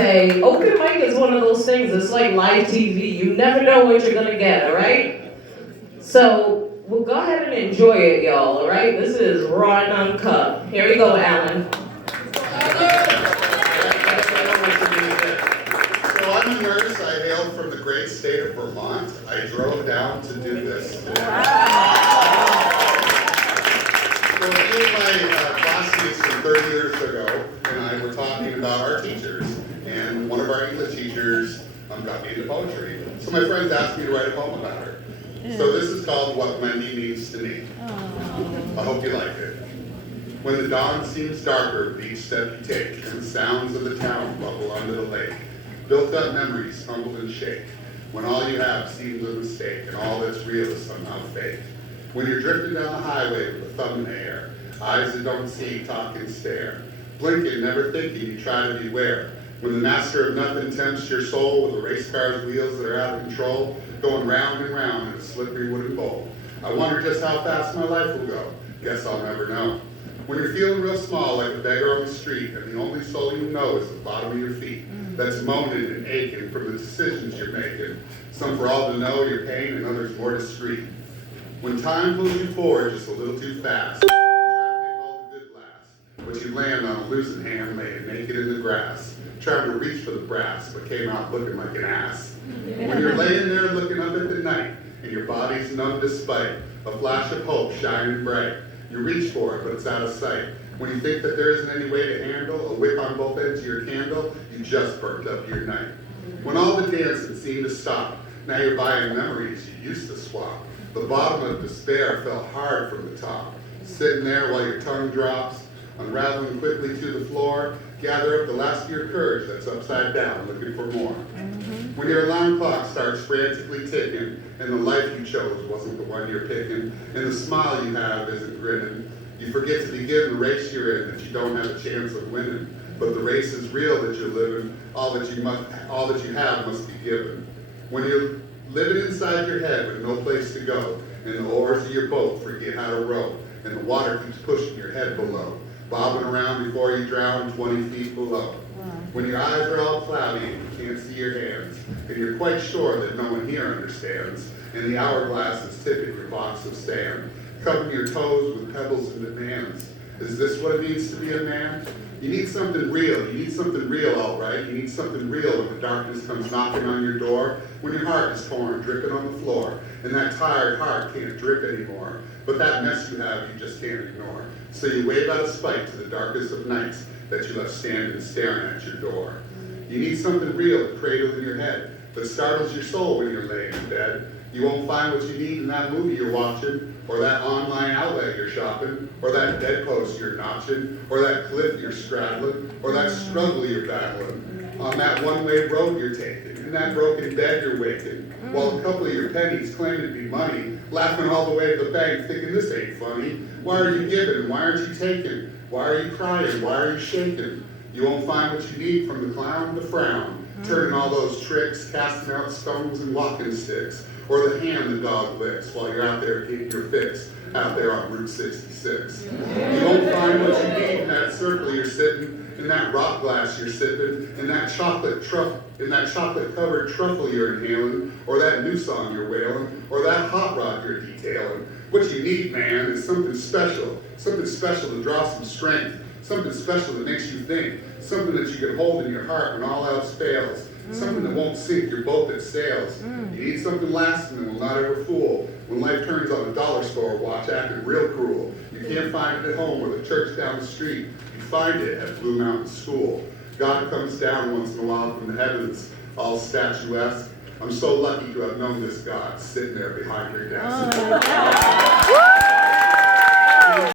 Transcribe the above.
okay? Open mic is one of those things, it's like live TV. You never know what you're gonna get, all right? So, we'll go ahead and enjoy it, y'all, all right? This is raw and uncut. Here we go, Alan. So I'm a nurse. I hail from the great state of Vermont. I drove down to do this. So a few of my classmates from 30 years ago and I were talking about our teachers. And one of our English teachers got me into poetry. So my friends asked me to write a poem about her. So this is called What Wendy Means to Me. I hope you like it. When the dawn seems darker with each step you take, and the sounds of the town bubble under the lake, built up memories tumble and shake, when all you have seems a mistake, and all that's real is somehow fake. When you're drifting down the highway with a thumb in the air, eyes that don't see, talk and stare, blinking, never thinking, you try to beware. When the master of nothing tempts your soul with a race car's wheels that are out of control, going round and round in a slippery wooden bowl. I wonder just how fast my life will go. Guess I'll never know. When you're feeling real small like a beggar on the street and the only soul you know is the bottom of your feet, that's moaning and aching from the decisions you're making, some for all to know your pain and others more discreet. When time pulls you forward just a little too fast, you try to make all the good last, but you land on a losing hand laying naked in the grass, trying to reach for the brass, but came out looking like an ass. When you're laying there looking up at the night, and your body's numb despite a flash of hope shining bright, you reach for it, but it's out of sight. When you think that there isn't any way to handle a wick on both ends of your candle, you just burnt up your night. When all the dancing seemed to stop, now you're buying memories you used to swap. The bottom of despair fell hard from the top. Sitting there while your tongue drops, unraveling quickly to the floor, gather up the last of your courage that's upside down, looking for more. When your alarm clock starts frantically ticking, and the life you chose wasn't the one you're picking, and the smile you have isn't grinning, you forget to begin the race you're in, that you don't have a chance of winning. But the race is real that you're living, all that you have must be given. When you're living inside your head with no place to go, and the oars of your boat forget how to row, and the water keeps pushing your head below, bobbing around before you drown 20 feet below. When your eyes are all cloudy and you can't see your hands, and you're quite sure that no one here understands, and the hourglass is tipping your box of sand, covering your toes with pebbles and demands. Is this what it means to be a man? You need something real. You need something real, all right. You need something real when the darkness comes knocking on your door, when your heart is torn, dripping on the floor, and that tired heart can't drip anymore. But that mess you have, you just can't ignore. So you wave out of spite to the darkest of nights that you left standing staring at your door. You need something real to cradle in your head that startles your soul when you're laying in bed. You won't find what you need in that movie you're watching, or that online outlet you're shopping, or that bedpost you're notching, or that cliff you're straddling, or that struggle you're battling, on that one-way road you're taking, in that broken bed you're waking, while a couple of your pennies claiming to be money, laughing all the way to the bank thinking this ain't funny. Why are you giving? Why aren't you taking? Why are you crying? Why are you shaking? You won't find what you need from the clown to frown, turning all those tricks, casting out stones and walking sticks, or the hand the dog licks while you're out there getting your fix out there on Route 66. You won't find what you need in that circle you're sitting, in that rock glass you're sipping, in that chocolate-covered truffle you're inhaling, or that new song you're wailing, or that hot rod you're detailing. What you need, man, is something special to draw some strength, something special that makes you think, something that you can hold in your heart when all else fails, something that won't sink your boat that sails. You need something lasting that will not ever fool. When life turns on a dollar store watch acting real cruel, you can't find it at home or the church down the street. You find it at Blue Mountain School. God comes down once in a while from the heavens, all statuesque. I'm so lucky to have known this God sitting there behind your desk.